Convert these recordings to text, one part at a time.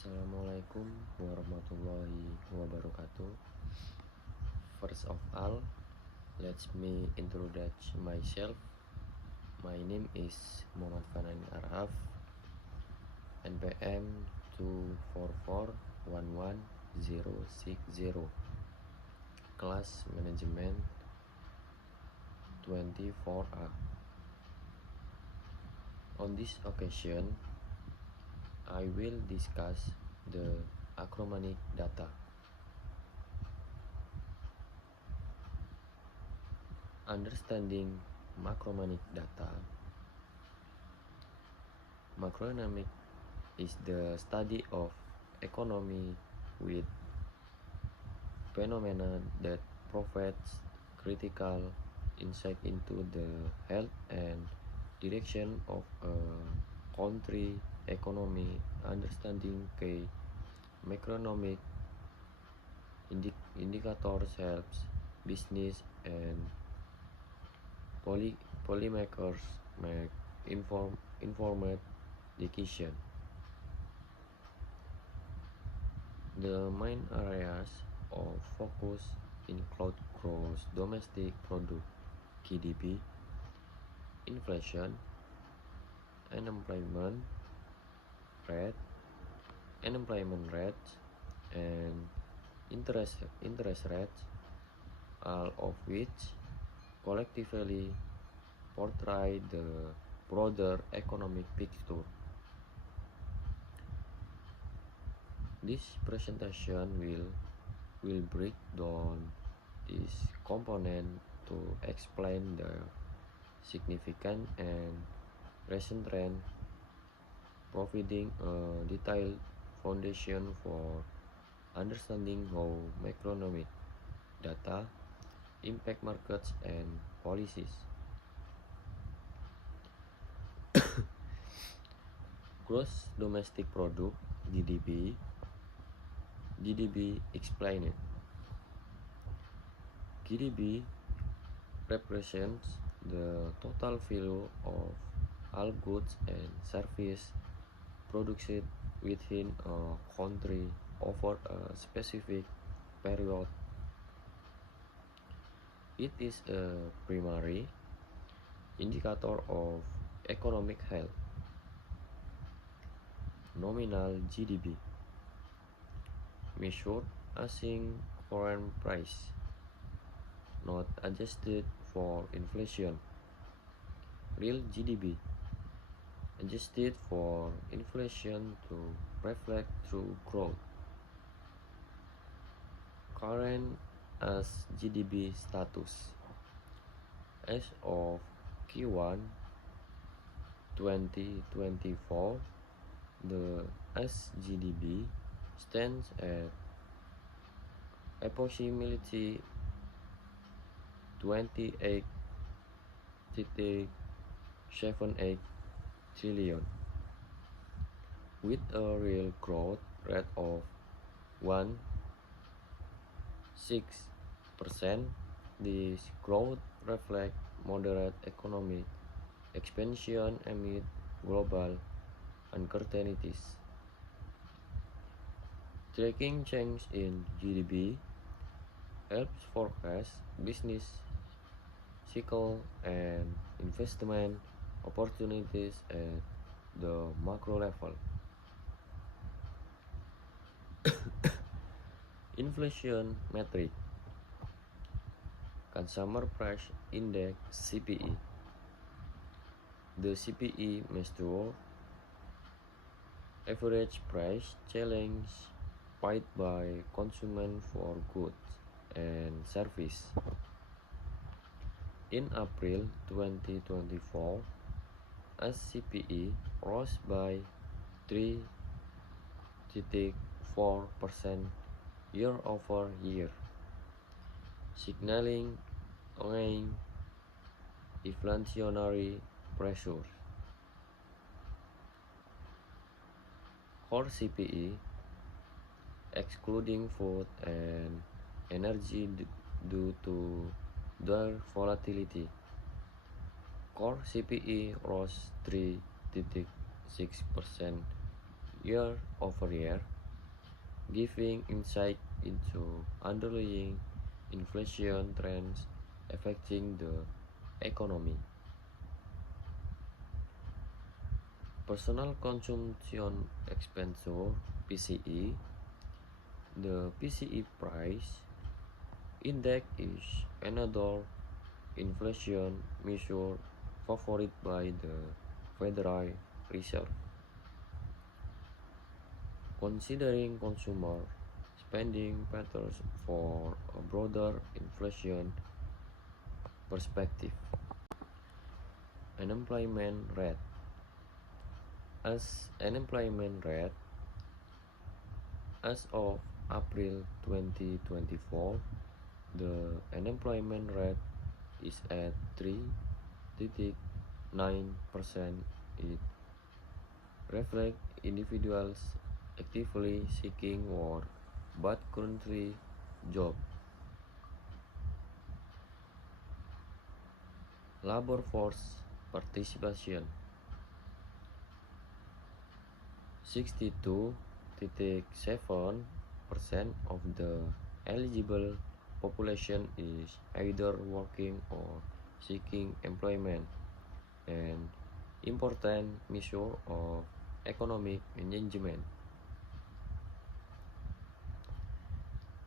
Assalamualaikum warahmatullahi wabarakatuh. First of all, let me introduce myself. My name is Muhammad Fanani Araf, NPM 244-11060, Kelas Manajemen 24A. On this occasion, I will discuss the acronymic data. Understanding macroeconomic data. Macroeconomic is the study of economy with phenomena that provides critical insight into the health and direction of a country economy. Understanding key macroeconomic indicators helps business and policymakers make informed decisions. The main areas of focus include gross domestic product (GDP), inflation, unemployment rate, and interest rates, all of which collectively portray the broader economic picture. This presentation will break down this component to explain the significant and recent trend, providing a detailed foundation for understanding how macroeconomic data impact markets and policies. Gross domestic product (GDP). GDP explained. GDP represents the total value of all goods and services produced within a country over a specific period. It is a primary indicator of economic health. Nominal GDP measured using foreign price, not adjusted for inflation. Real GDP adjusted for inflation to reflect true growth. Current as GDP status. As of Q1 2024, the SGDP stands at approximately 28.78 trillion, with a real growth rate of 1.6%. This growth reflects moderate economic expansion amid global uncertainties. Tracking change in GDP helps forecast business cycle and investment opportunities at the macro level. Inflation metric. Consumer Price Index (CPI). The CPI measures average price change paid by consumers for goods and services. In April 2024, as CPI rose by 3.4% year-over-year, signaling ongoing inflationary pressures. Core CPI, excluding food and energy due to their volatility. Core CPI rose 3.6% year-over-year, giving insight into underlying inflation trends affecting the economy. Personal Consumption Expenditure (PCE). The PCE price index is another inflation measure favored by the Federal Reserve. Considering consumer spending patterns for a broader inflation perspective. Unemployment rate. Unemployment rate as of April 2024, the unemployment rate is at 3.9%. It reflects individuals actively seeking work but currently job. Labor force participation 62.7% of the eligible population is either working or seeking employment, an important measure of economic engagement.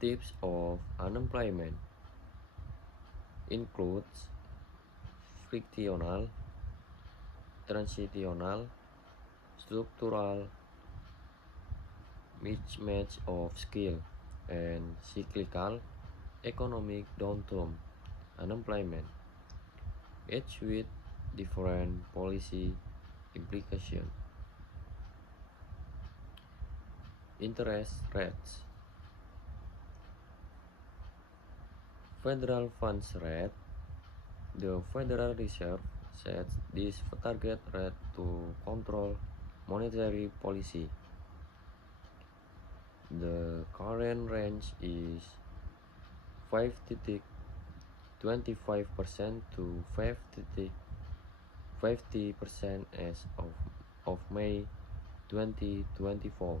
Types of unemployment includes frictional, transitional, structural, mismatch of skill, and cyclical economic downturn unemployment, each with different policy implications. Interest rates. Federal funds rate. The Federal Reserve sets this target rate to control monetary policy. The current range is 5.25% to 5.50% as of May 2024.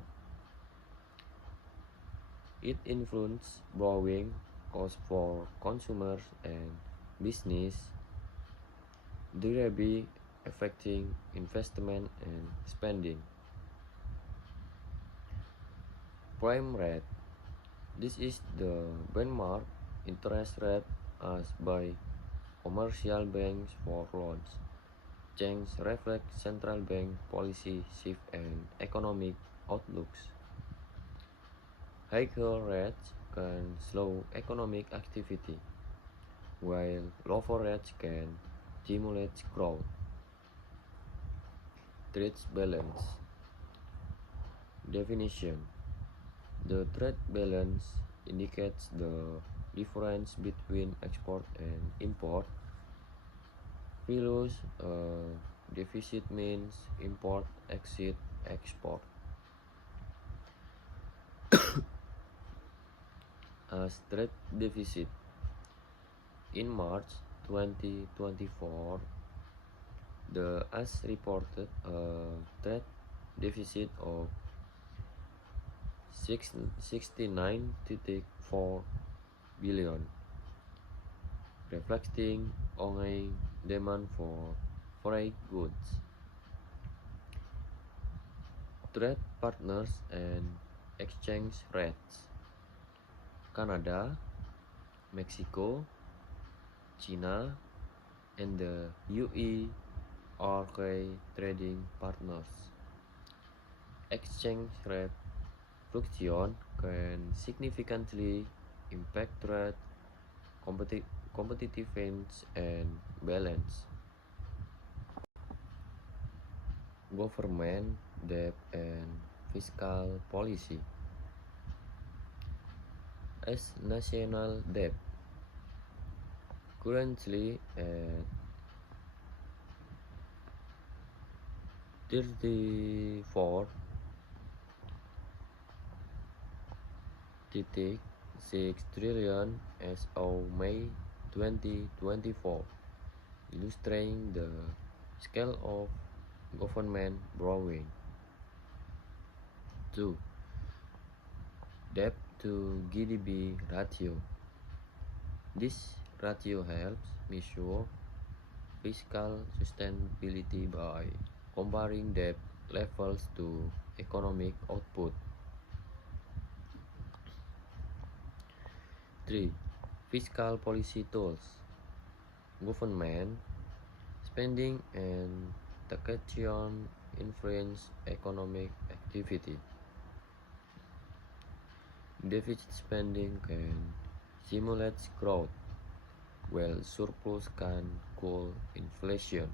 It influences borrowing costs for consumers and business, directly affecting investment and spending. Prime rate. This is the benchmark interest rate asked by commercial banks for loans. Change reflect central bank policy shift and economic outlooks. Higher rates can slow economic activity, while lower rates can stimulate growth. Trade balance. Definition. The trade balance indicates the difference between export and import. Values deficit means import exceed export. As trade deficit. In March 2024, the AS reported a trade deficit of 69.4 billion, reflecting ongoing demand for foreign goods. Trade partners and exchange rates. Canada, Mexico, China, and the UE are key trading partners. Exchange rate fluctuation can significantly impact trade competitiveness and balance. Government debt and fiscal policy. As national debt currently at 34.6 trillion as of May 2024, illustrating the scale of government borrowing. 2. Debt to GDP ratio. This ratio helps measure fiscal sustainability by comparing debt levels to economic output. 3. Fiscal policy tools. Government spending and taxation influence economic activity. Deficit spending can stimulate growth, while surplus can cool inflation.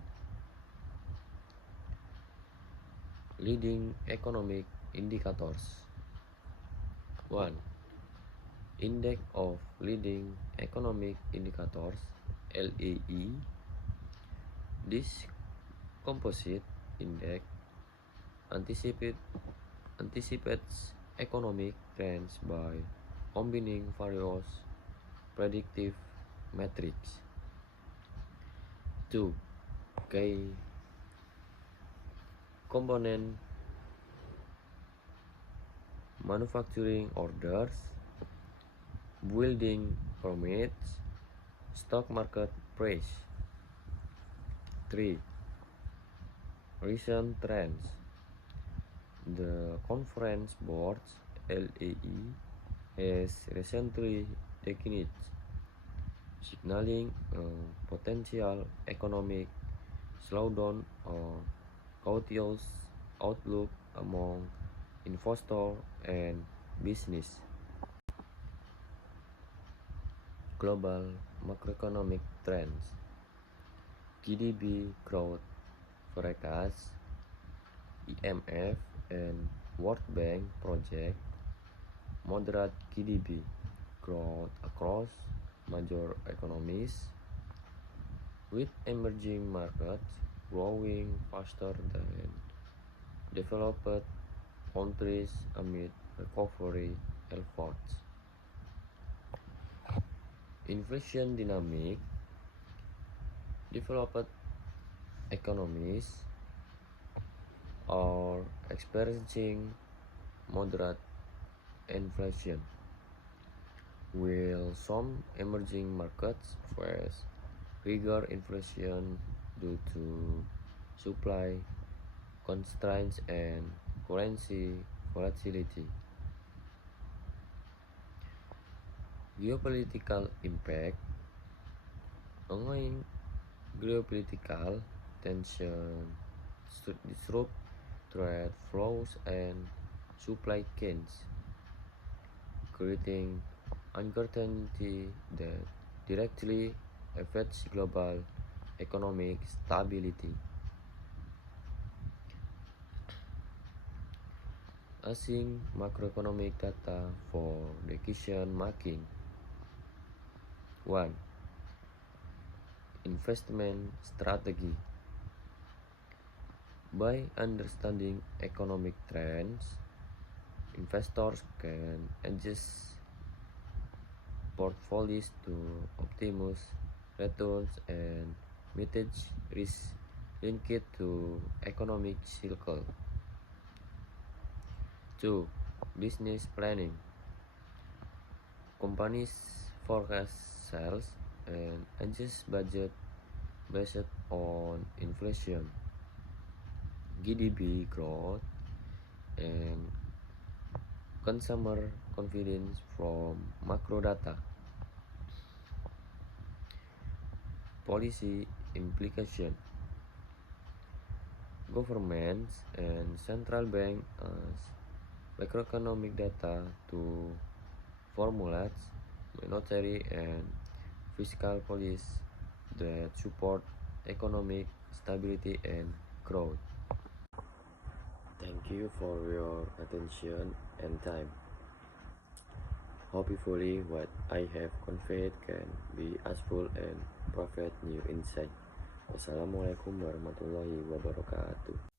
Leading economic indicators. 1. Index of Leading Economic Indicators (LEI). This composite index anticipates economic trends by combining various predictive metrics. 2. Key component: manufacturing orders, building permits, stock market price. 3. Recent trends. The Conference Board's (LEI) has recently declined, signaling a potential economic slowdown or cautious outlook among investors and business. Global macroeconomic trends. GDP growth forecast. IMF and World Bank project moderate GDP growth across major economies, with emerging markets growing faster than developed countries amid recovery efforts. Inflation dynamic. Developed economies are experiencing moderate inflation, while some emerging markets face bigger inflation due to supply constraints and currency volatility. Geopolitical impact. Ongoing geopolitical tension disrupt trade flows and supply chains, creating uncertainty that directly affects global economic stability. Using macroeconomic data for decision making. 1. Investment strategy. By understanding economic trends, investors can adjust portfolios to optimize returns and mitigate risks linked to economic cycle. 2. Business planning. Companies forecast sales and adjust budget based on inflation, GDP growth, and consumer confidence from macro data. Policy implication. Governments and central bank use macroeconomic data to formulate monetary and fiscal policies that support economic stability and growth. Thank you for your attention and time. Hopefully what I have conveyed can be useful and provide new insight. Wassalamualaikum warahmatullahi wabarakatuh.